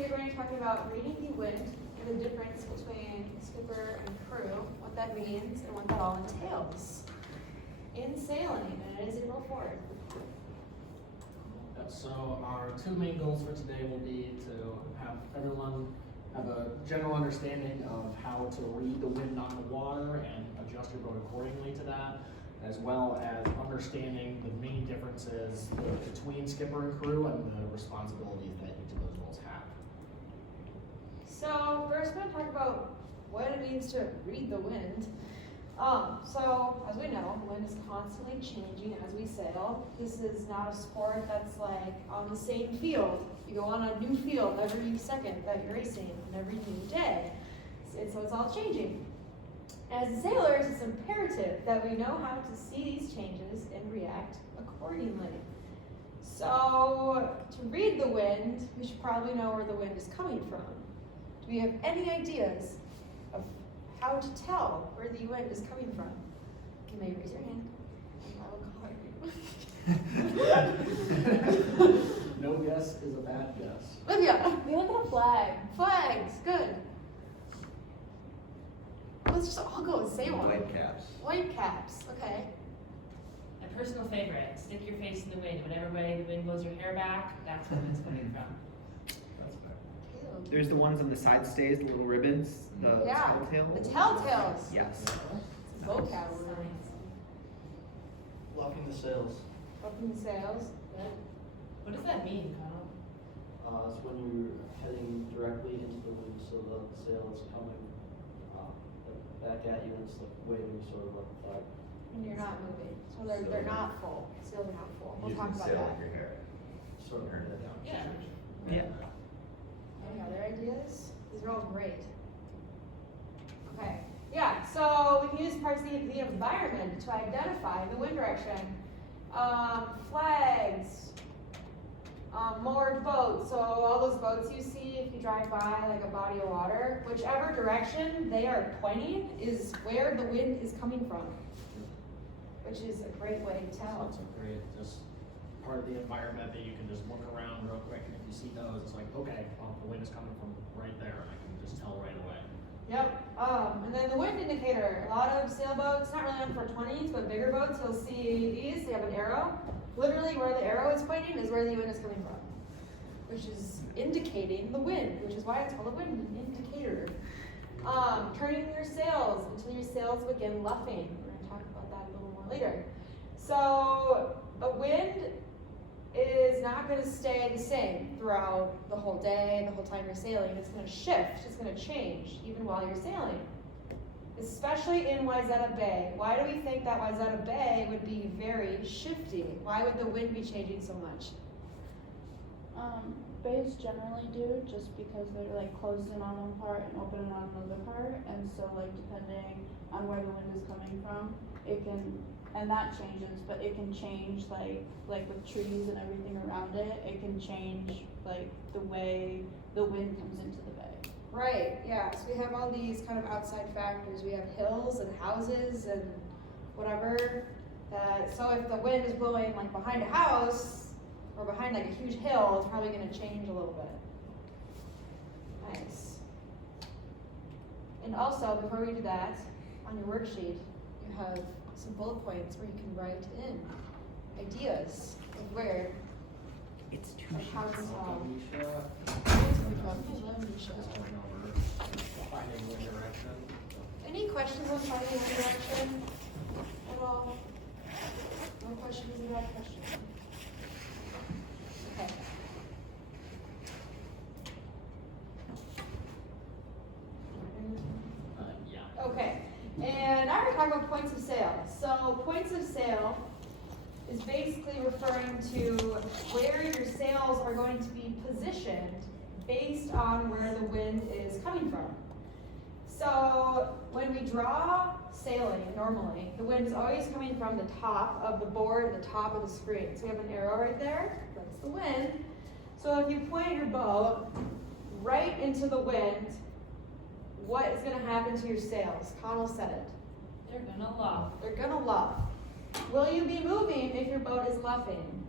we are going to talk about reading the wind and the difference between skipper and crew, what that means, and what that all entails in sailing, and it is April 4th. So our two main goals for today will be to have everyone have a general understanding of how to read the wind on the water and adjust your boat accordingly to that, as well as understanding the main differences between skipper and crew and the responsibilities that each of those roles have. So first we're going to talk about what it means to read the wind. So as we know, the wind is constantly changing as we sail. This is not a sport that's like on the same field. You go on a new field every second that you're racing and every new day. So it's all changing. As sailors, it's imperative that we know how to see these changes and react accordingly. So to read the wind, we should probably know where the wind is coming from. Do we have any ideas of how to tell where the wind is coming from? You may raise your hand. I will call you. No guess is a bad guess. Olivia. We look at a flag. Flags. Good. Let's just all go with the same one. White caps. White caps. Okay. My personal favorite, stick your face in the wind. Whatever way the wind blows your hair back, that's where it's coming from. That's fair. Caleb. There's the ones on the side stays, the little ribbons, the Yeah, telltale. the telltales. Yes. Vocab. Luffing the sails. Open the sails. Good. What does that mean, Kyle? It's when you're heading directly into the wind, so the sail is coming back at you, and it's like waving sort of like a flag. And you're not moving. So they're not full. Sails are not full. We'll talk about sail that. with your hair. Sort of. Turn it down. Yeah. Yeah. Any other ideas? These are all great. Okay. Yeah, so we can use parts of the environment to identify the wind direction. Flags, moored boats. So all those boats you see if you drive by like a body of water, whichever direction they are pointing is where the wind is coming from, which is a great way to So tell. it's a great, just part of the environment that you can just look around real quick, and if you see those, it's like, okay, well, the wind is coming from right there, I can just tell right away. Yep. And then the wind indicator. A lot of sailboats, not really on 420s, but bigger boats, you'll see these. They have an arrow. Literally, where the arrow is pointing is where the wind is coming from, which is indicating the wind, which is why it's called a wind indicator. Turning your sails until your sails begin luffing. We're going to talk about that a little more later. So the wind is not going to stay the same throughout the whole day, the whole time you're sailing. It's going to shift, it's going to change, even while you're sailing. Especially in Wayzata Bay. Why do we think that Wayzata Bay would be very shifty? Why would the wind be changing so much? Bays generally do, just because they're like closed in on one part and open on another part, and so like depending on where the wind is coming from, it can, and that changes, but it can change like with trees and everything around it, it can change like the way the wind comes into the bay. Right, yeah. So we have all these kind of outside factors. We have hills and houses and whatever. So if the wind is blowing like behind a house or behind like a huge hill, it's probably going to change a little bit. Nice. And also, before we do that, on your worksheet, you have some bullet points where you can write in ideas of where, It's too of how to tell. Finding wind direction. Any questions on finding wind direction at all? No questions is a bad question. Okay. Yeah. Okay, and now we're talking about points of sail. So points of sail is basically referring to where your sails are going to be positioned based on where the wind is coming from. So when we draw sailing normally, the wind is always coming from the top of the board and the top of the screen. So we have an arrow right there, that's the wind. So if you point your boat right into the wind, what is going to happen to your sails? Connell said it. They're gonna luff. They're going to luff. Will you be moving if your boat is luffing?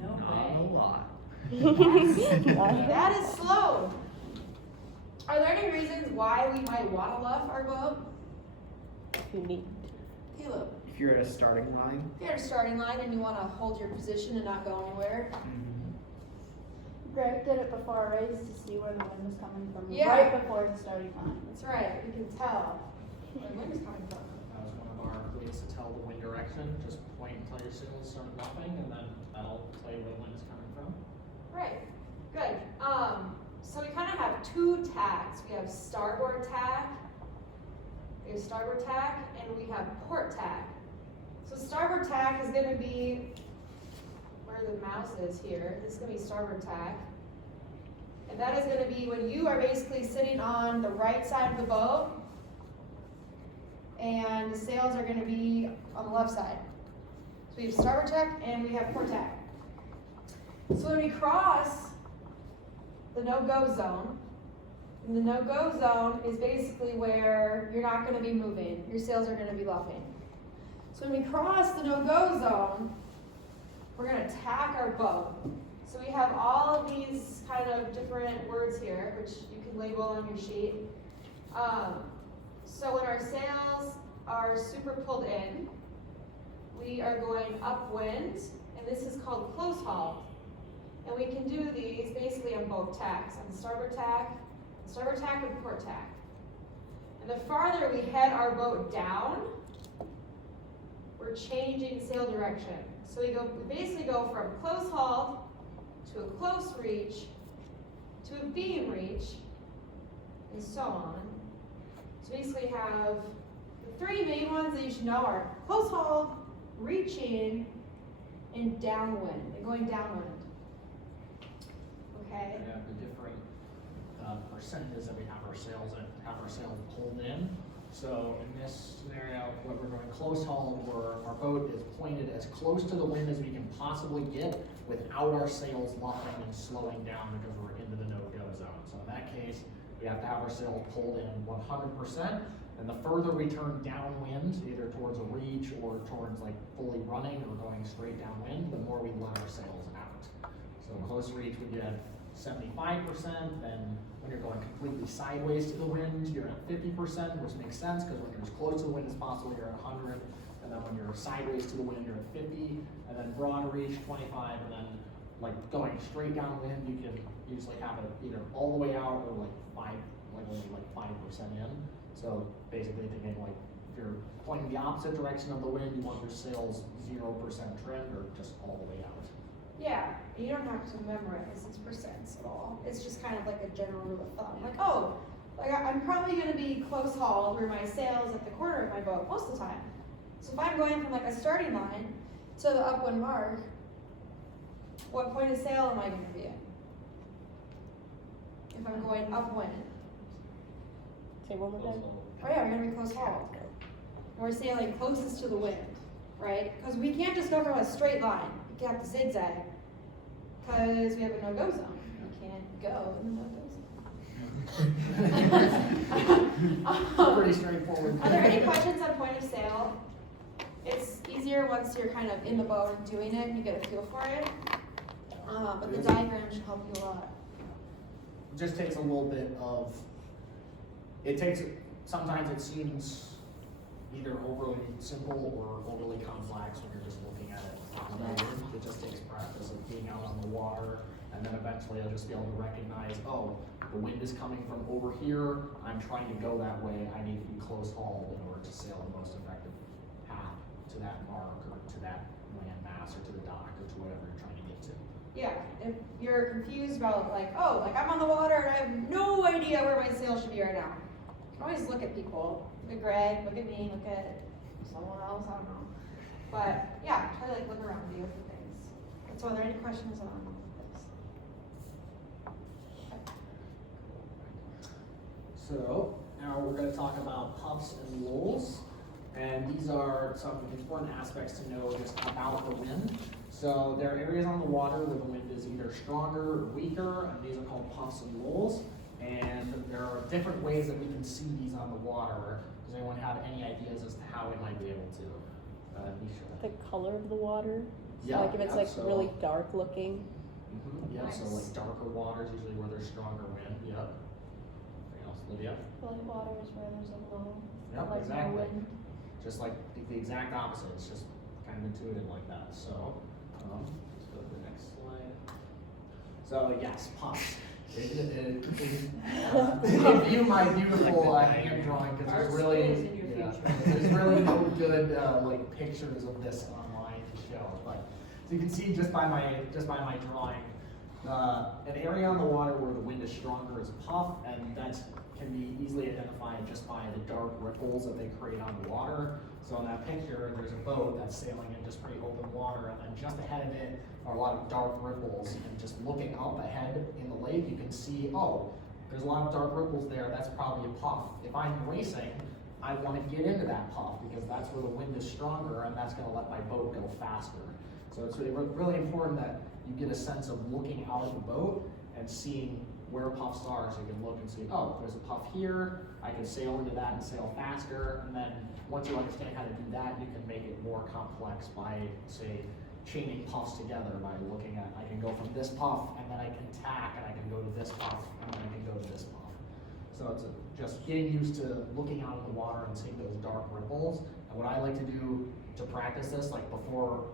No Not a way. lot. That is slow. Are there any reasons why we might wanna luff our boat? You need Caleb, If you're at a starting line, if you're at a starting line and you wanna hold your position and not go anywhere, Greg did it before a race to see where the wind was coming from, Yeah. right before the starting line. that's right, we can tell where the wind is coming from. That was one of our ways to tell the wind direction, just point until your sails start luffing, and then that'll tell you where the wind is coming from. Right, good. So we kind of have two tacks. We have starboard tack, and we have port tack. So starboard tack is gonna be where the mouse is here. This is gonna be starboard tack. And that is gonna be when you are basically sitting on the right side of the boat, and the sails are gonna be on the left side. So we have starboard tack and we have port tack. So when we cross the no-go zone, and the no-go zone is basically where you're not gonna be moving, your sails are gonna be luffing. So when we cross the no-go zone, we're gonna tack our boat. So we have all of these kind of different words here, which you can label on your sheet. So when our sails are super pulled in, we are going upwind, and this is called close haul. And we can do these basically on both tacks, on the starboard tack and port tack. And the farther we head our boat down, we're changing sail direction. So we basically go from close haul to a close reach to a beam reach, and so on. So basically have the three main ones that you should know are close haul, reaching, and downwind, and going downwind. Okay? We have the different percentages that we have our sails pulled in. So in this scenario, when we're going close haul, where our boat is pointed as close to the wind as we can possibly get without our sails luffing and slowing down because we're into the no-go zone. So in that case, we have to have our sails pulled in 100%. And the further we turn downwind, either towards a reach or towards like fully running or going straight downwind, the more we let our sails out. So close reach we get 75%, then when you're going completely sideways to the wind, you're at 50%, which makes sense because when you're as close to the wind as possible, you're at 100, and then when you're sideways to the wind, you're at 50, and then broad reach 25, and then like going straight downwind, you can usually have it either all the way out or only 5% in. So basically thinking like if you're pointing the opposite direction of the wind, you want your sails 0% trimmed or just all the way out. Yeah, you don't have to memorize these percents at all. It's just kind of like a general rule of thumb. Like, oh, like I'm probably gonna be close haul where my sail's at the corner of my boat most of the time. So if I'm going from like a starting line to the upwind mark, what point of sail am I gonna be in? If I'm going upwind. say one more time. Oh yeah, we're gonna be close haul. We're sailing closest to the wind, right? Because we can't just go from a straight line. We have to zigzag. Because we have a no-go zone. We can't go in the no-go zone. Pretty straightforward. Are there any questions on point of sale? It's easier once you're kind of in the boat and doing it and you get a feel for it. But the diagram should help you a lot. It just takes a little bit of, sometimes it seems either overly simple or overly complex when you're just looking at it on the wind. It just takes practice of being out on the water, and then eventually I'll just be able to recognize, oh, the wind is coming from over here, I'm trying to go that way, I need to be close hauled in order to sail the most effective path to that mark or to that land mass or to the dock or to whatever you're trying to get to. Yeah, if you're confused about like, oh, like I'm on the water and I have no idea where my sail should be right now. You can always look at people. Look at Greg, look at me, look at someone else, I don't know. But yeah, try to like look around you for things. So are there any questions on this? So now we're going to talk about puffs and lulls, and these are some important aspects to know just about the wind. So there are areas on the water where the wind is either stronger or weaker, and these are called puffs and lulls. And there are different ways that we can see these on the water. Does anyone have any ideas as to how we might be able to? Nisha? The color of the water. So Yeah, like if it's yeah, like so- really dark looking. Yeah, so Nice. like darker waters, usually where there's stronger wind, yep. else, Lydia? Light water is where there's a low, Yep, like no exactly. wind. Just like the exact opposite, it's just kind of intuitive like that, so, let's go to the next slide. So, yes, puffs. View my beautiful hand drawing, because Art there's school really, is in your yeah, future. there's really no good, like, pictures of this online to show, but, so you can see just by my drawing, an area on the water where the wind is stronger is a puff, and that can be easily identified just by the dark ripples that they create on the water. So in that picture, there's a boat that's sailing in just pretty open water, and then just ahead of it are a lot of dark ripples, and just looking up ahead in the lake, you can see, oh, there's a lot of dark ripples there, that's probably a puff. If I'm racing, I want to get into that puff, because that's where the wind is stronger, and that's gonna let my boat go faster. So it's really important that you get a sense of looking out of the boat and seeing where puffs are, so you can look and see, oh, there's a puff here, I can sail into that and sail faster, and then once you understand how to do that, you can make it more complex by, say, chaining puffs together by looking at, I can go from this puff, and then I can tack, and I can go to this puff, and then I can go to this puff. So it's just getting used to looking out of the water and seeing those dark ripples. And what I like to do to practice this, like before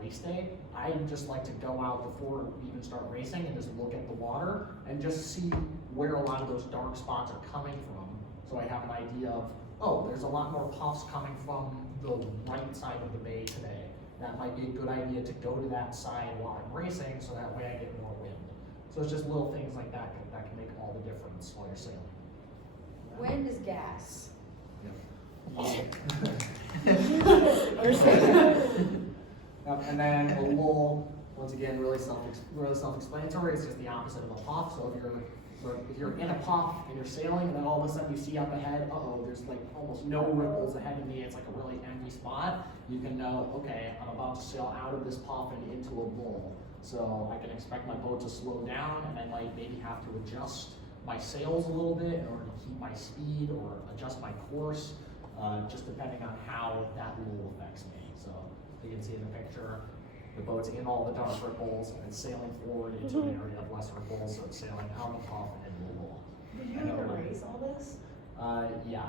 race day, I just like to go out before we even start racing and just look at the water and just see where a lot of those dark spots are coming from. So I have an idea of, oh, there's a lot more puffs coming from the right side of the bay today. That might be a good idea to go to that side while I'm racing, so that way I get more wind. So it's just little things like that that can make all the difference while you're sailing. Wind is gas. And then a lull, once again, really self-explanatory. It's just the opposite of a puff. So if you're in a puff and you're sailing, and then all of a sudden you see up ahead, there's like almost no ripples ahead of me. It's like a really empty spot. You can know, okay, I'm about to sail out of this puff and into a lull. So I can expect my boat to slow down, and I might maybe have to adjust my sails a little bit in order to keep my speed or adjust my course, just depending on how that lull affects me. So you can see in the picture, the boat's in all the dark ripples and it's sailing forward into an area of less ripples, so it's sailing out of the puff and into the lull. Did you even erase all this? Yeah,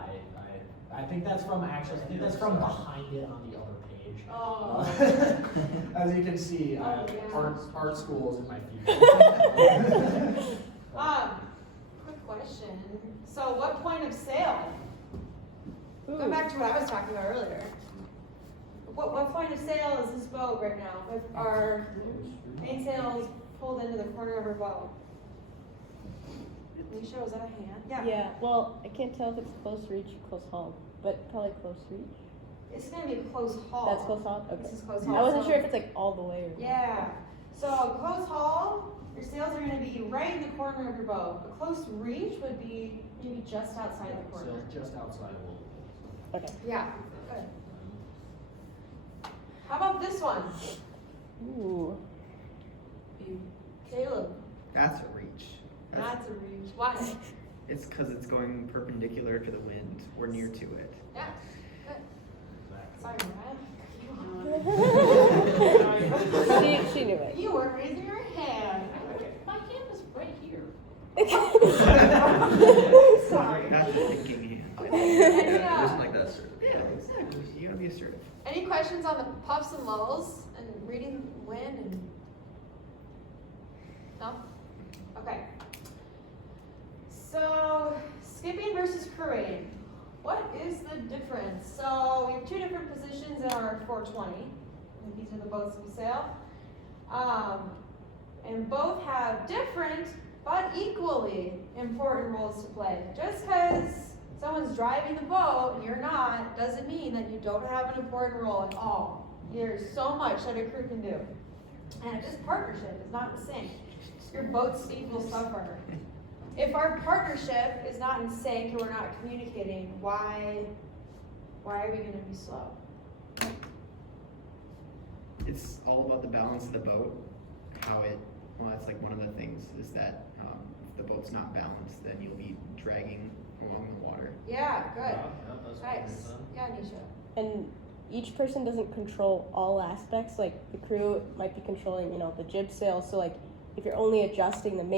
I think that's from behind it on the other page. Oh. As you can see, Oh, yeah. art school is in my future. Quick question. So what point of sail? Go Ooh. back to what I was talking about earlier. What point of sail is this boat right now with our mainsails pulled into the corner of her boat? Alicia, was that a hand? Yeah, well, I can't tell if it's close reach or close haul, but probably close reach. It's gonna be a close haul. That's close haul? Okay. This is close haul. I wasn't So- sure if it's like all the way or. Yeah. So close haul, your sails are gonna be right in the corner of your boat. A close reach would be maybe just outside the corner. So just outside a lull. Okay. Yeah, good. How about this one? Ooh. Caleb, That's a reach. that's a reach. Why? It's because it's going perpendicular to the wind or near to it. Yeah, good. Sorry, She knew it. You weren't raising your hand. My hand was right here. Sorry. That's a thinking hand. Yeah. Listen like that, sir. Yeah, you gotta be assertive. Any questions on the puffs and lulls and reading wind and? No? Okay. So, skipping versus crewing. What is the difference? So, we have two different positions in our 420. And these are the boats we sail. And both have different but equally important roles to play. Just because someone's driving the boat and you're not, doesn't mean that you don't have an important role at all. There's so much that a crew can do. And just partnership is not the same. Your boat speed will suffer. If our partnership is not in sync and we're not communicating, why are we gonna be slow? It's all about the balance of the boat. Well, that's like one of the things is that if the boat's not balanced, then you'll be dragging along the water. Yeah, good. Yeah, that's what Nice. it is. Yeah, Nisha. And each person doesn't control all aspects. Like the crew might be controlling, the jib sail. So like if you're only adjusting the main